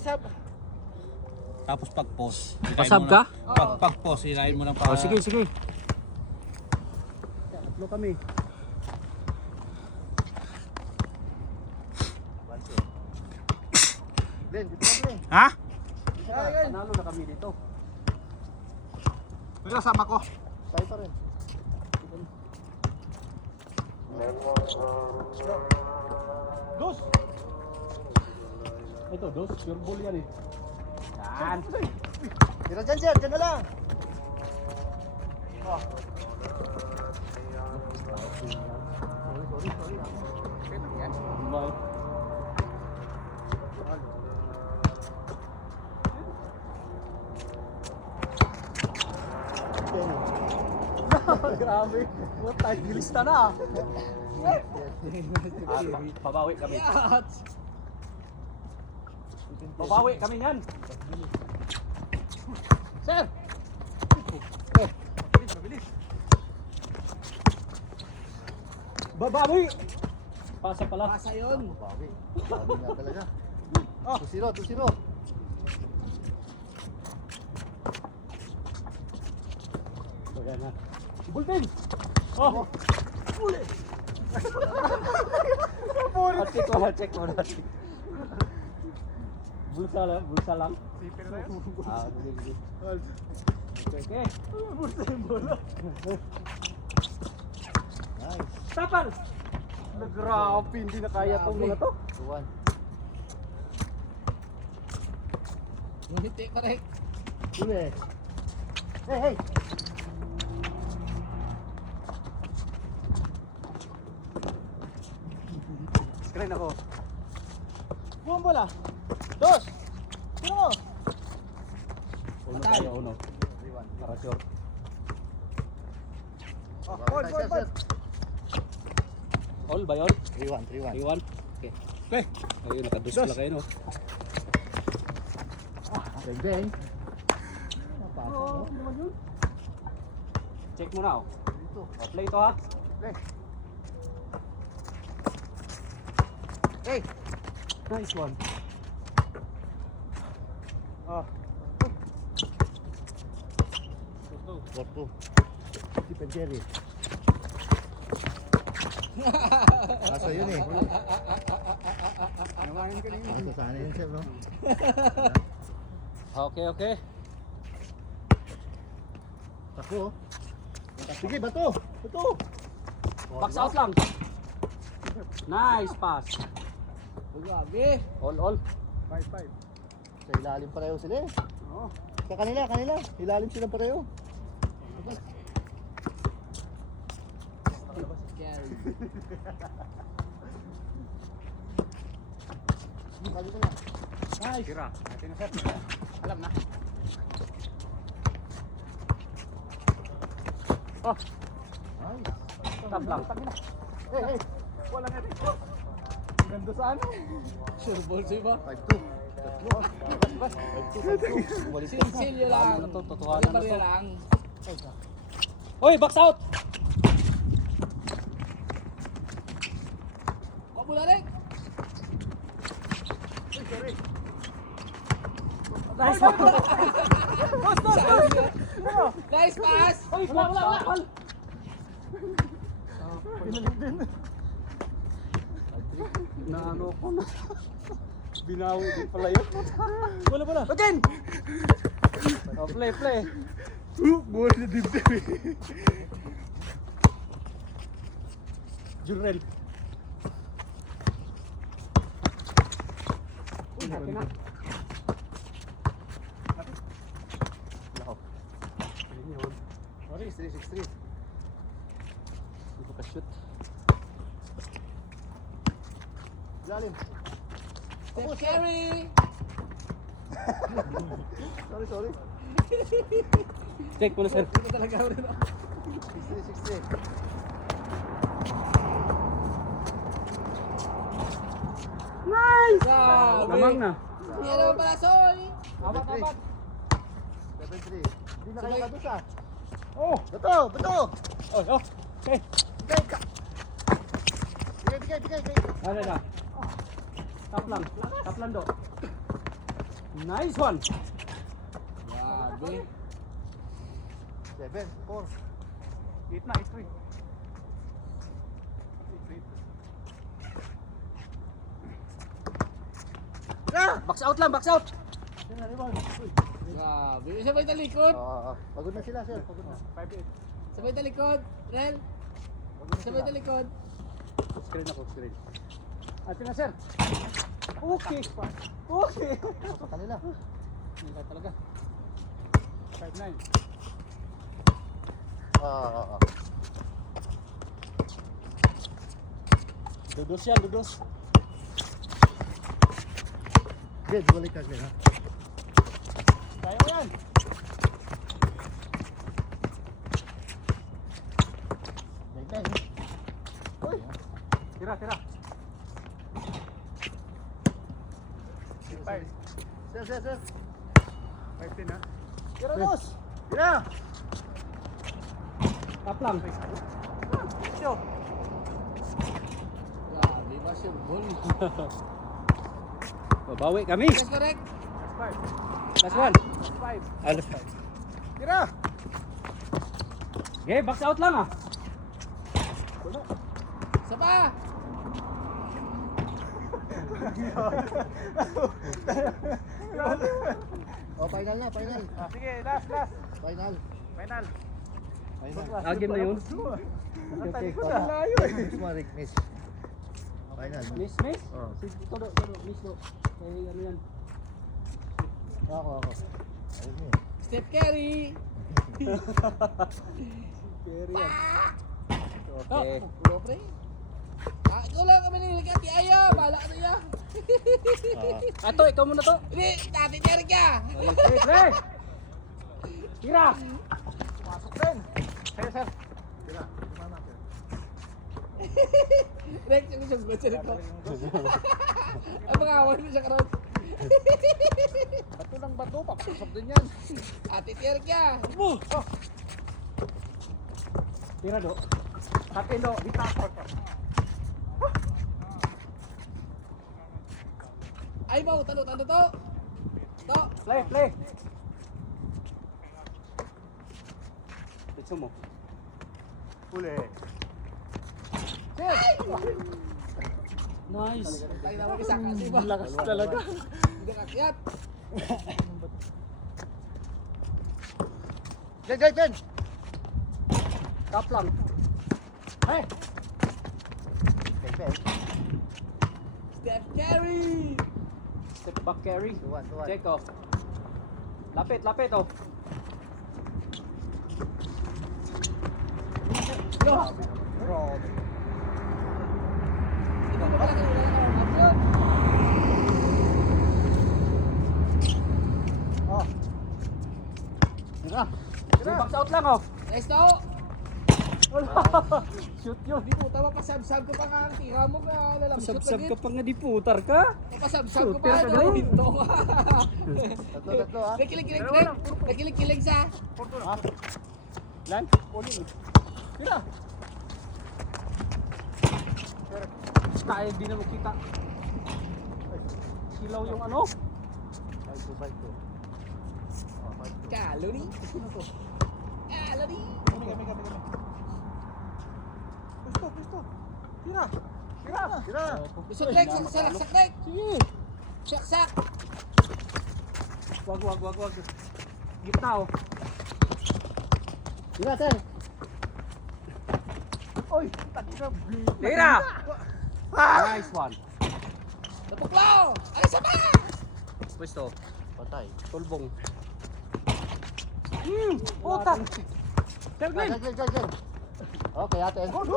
sab. Tapos pag-pause. Pasab ka? Pag-pause, hirain mo ng pa. Oh, sige, sige. Tatlo kami. Len, dito na Len. Ha? Panalo na kami dito. Pero sama ko. Tayo pa rin. Dos! Ito, dos. Pure ball yan eh. Yan. Tira dyan, sir. Dyan na lang. Oh. Sorry. Bye. Grabe. What time? Gilista na. Pabawi kami. Pabawi kami yan. Sir! Mabilis. Babawi. Pasa pala. Pasa yun. Bawi. Bawi nga talaga. 2-0, 2-0. So yan na. Bulpin! Oh! Uli! Check mo na. Bulsa lang. Sipir na yun. Sige. Okay. Bulsa yung bola. Nice. Tapal! Grabe, hindi na kaya itong mga to. 2-1. Ngiti pa rin. Uli. Hey! Screen ako. Buong bola. Dos! Sino? Uno tayo, uno. 3-1. Para sure. Ball. All ba yun? 3-1. 3-1? Okay. Ayun, nakadus pala kayo, no? Bang. Check mo na, oh. Dito. Play to, ha? Play. Hey! Nice one. Oh. 4-2. Keep and Jerry. Kaso yun eh. Kaso sana yun siya, no? Okay. Tako. Sige, bato! Box out lang. Nice pass. Grabe! All. 5-5. Sa ilalim pareho sila eh. Oh. Sa kanila. Ilalim sila pareho. Nice. Tira. Ito na, sir. Alam na. Oh, Nice. tap lang. Hey! Wala nga dito. Ganda sa ano? Sure ball siya ba? 5-2. Tatlo. 5-2. Balik ka. Silyo lang. Ano to? Totohanan na Bali to. lang. Oy, box out! Kabula rin. Nice one! Nice pass. Oy, wala. Naano ko na. Binawi din pala yun. Wala. Again! Oh, play. Buwan na dibdib. Jurel. Akin na. Sorry, 6-3. Hindi ko ka-shoot. Lalim. Step carry. Sorry. Check mo na, sir. Ito talaga ako rin. 6-3. Nice! Grabe. Lamang na. Hindi naman pala, sorry. Abat. 7-3. Hindi na kayo kadusa. Oh! Bato! Oh! Okay. Bigay ka! Bigay. Ano na? Tap lang do. Nice one. Grabe. 7, 4. 8 na, 8 Box out lang, box out. Grabe. Sabay talikod. Pagod na sila, sir. Pagod na. 5-8. Sabay talikod. Rel. Sabay talikod. Screen ako, screen. Ate na, sir. Okay. Okay. Sa kanila. Hindi talaga. 5-9. Dudos yan, dudos. Glenn, balik ka, Glenn, ha? Kaya ko yan. Glenn, Uy. Tira, tira. 5. Sir, sir, sir. 5-10 ha. Tira, dos. Tira! Tap lang. Show. Grabe. Basketball. Babawi kami. Yes, correct. Last one. 5. Ano? Tira. Okay, box out lang ah. Sapa. Final na, final. Sige, last. Final. Final. Final. Game na yun. Okay, miss mo, Rick, miss. Final. Miss? Oh. Todo, miss do. Eh, ano yan? Ako. Ayun yun. Steph Curry. Very yan. Okay. Okay. Pulo, pre. Ikaw lang kami nilikat. Aya. Bahala ka na niya. Ato, ikaw muna to. Hindi. Dati Derek ka. Pre! Tira! Pasok din. Sir. Tira. Tumama, sir. Rex, yung isang gotcha nito. Ay, mga awan mo siya karoon. Bato ng bato, papasok din yan. Ate Derek ka. Tira do. Tatin do, di pasok. Ay, mau. Talo to. To. Play. Pitso mo. Uli. Nice. Tayo naman isa kasi ba? Lakas talaga. Hindi kakyat. Glenn! Tap lang. Hey! Glenn. Steph Curry. Step back carry. Tuwan. Check off. Lapit oh. Yo. Rob. Hindi mo pala kayo wala na upload. Oh. Tira. Box out lang oh. Nice to. Shoot yun. Hindi po, tama pasabsab ko pa nga ang tira mo ka. Sabsab ka pa nga di putar ka. Pasabsab ko pa. Shooter ka Ano? daw. Hinto ka. Tatlo, ha? Nakilig-kilig sa. Lan? Ulin. Tira. Kaya di na makita. Silaw yung ano? 5-2. Oh, 5-2. Calorie. Calorie. Gusto. Tira. Tira! Gusto Rex, saksak Rex. Sige. Saksak. Wag. Gitna oh. Tira, sir! Oy, tira. Nice one. Natuklaw. Ay, sama. Pwesto. Patay. Tulbong. Puta. Glenn. Glenn. Okay, ate. Good.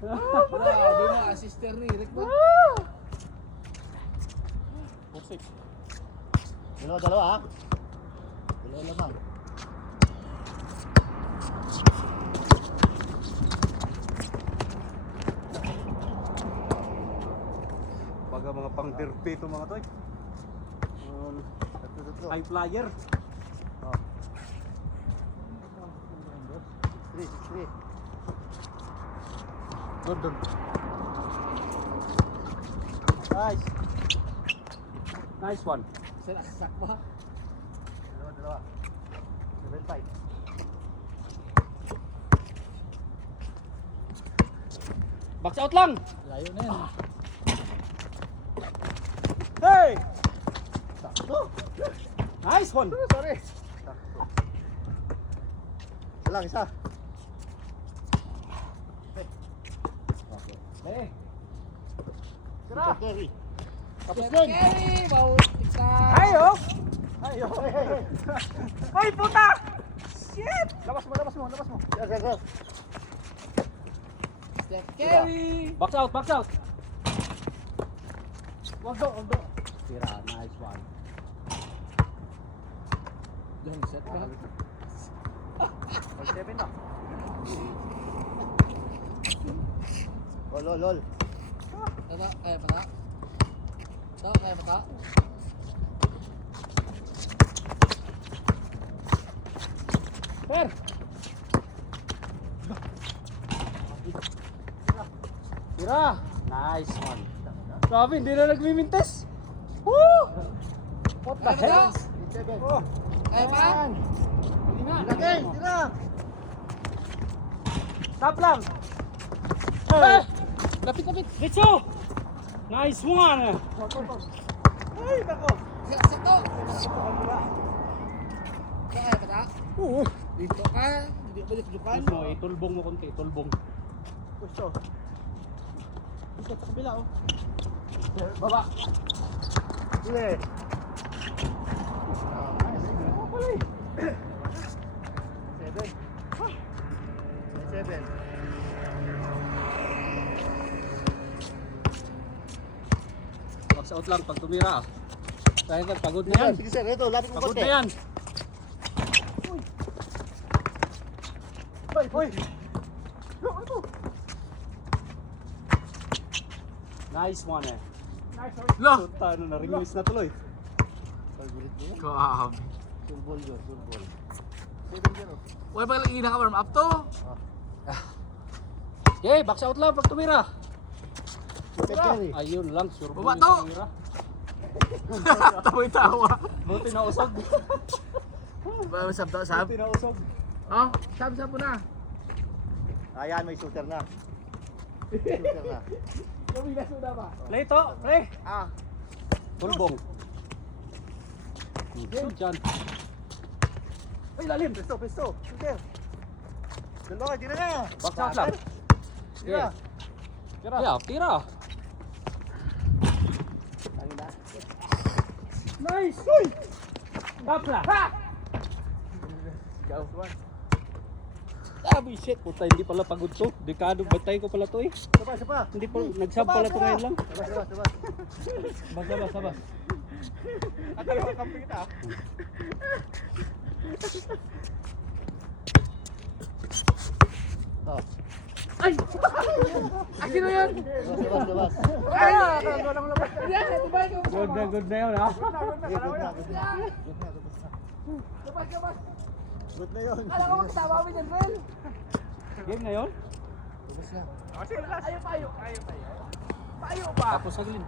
Grabe mo, assistant ni Rick mo. 4-6. Dalawa, ha? Dalawa lamang. Baga mga pang derby ito mga to. Tatlo. High flyer. 6-3. Good. Nice. Nice one. Sila sakwa. Dalawa. 7-5. Box out lang. Layo na yan. Hey! Sakto. Nice one. Sorry. Sakto. Isa lang, isa. Okay. Hey. Tira. Carry. Tapos din. Carry! Bawal isa. Ayo. Ayo. Hey, hey, hey. Ay, puta! Shit! Labas mo, labas mo, labas mo. Yes, yes, yes. Step carry! Box out, box out. Wag do. Tira, nice one. Long set ba? 7 na. Lol. Tata, kaya pa ta? Ito, kaya pa ta? Per. Tira. Nice one. Grabe, hindi na nagmimintes. Woo! What the Kaya pa ta? hell? 7. Oh, Kaya pa? hindi na. Lagay, tira. Stop lang. Eh! Lapit! Diretso. Nice one. Ay, nako. Sakto! Ito, kaya pa ta? Oo. Dito ka. Hindi ka balik-dukan. Gusto mo, itulbong mo konti, itulbong. Gusto. Gusto sa kabila, oh. Baba. Huli. Seven. 7. Box out lang pag tumira. Kaya ka, pagod na yan. Sige sir, ito, lapit mo Pagod konti. na yan. Hoy! Nice one eh. Nice one. Lo! Puta, ano na, ring-miss na tuloy. Favorite mo yan? Grabe. Full yun, full. 7 yan, oh. Wala pa lang inaka-warm up to. Okay, box out lang pag tumira. Step carry. Ayun lang, sure Baba yung to. tumira. Tawa-tawa. Buti na usog. Sab to, sab. Buti na usog. Oh, sab mo na. Ayan, may shooter na. Shooter na. Play to, play. Ah. Tulbong. Good dyan. Ay, lalim. Pesto. Shooter. Dalawa, tira na. Box out lang. Tira. Tira. Yeah, tira. Nice! Uy! Tapla! Ha! Go. Sabi, shit. Puta, hindi pala pagod to. Dekado batay ko pala to eh. Saba. Hindi pa, nagsab pala to ngayon lang. Saba. Sabas. Akala ko kampi kita. Oh. Ay! Akin na yan! Sabas. Ay! Good na yun ha. Good na yun. Kala ko magkasama kami ng friend. Game na yun. Tapos na. Tapos sa gilid.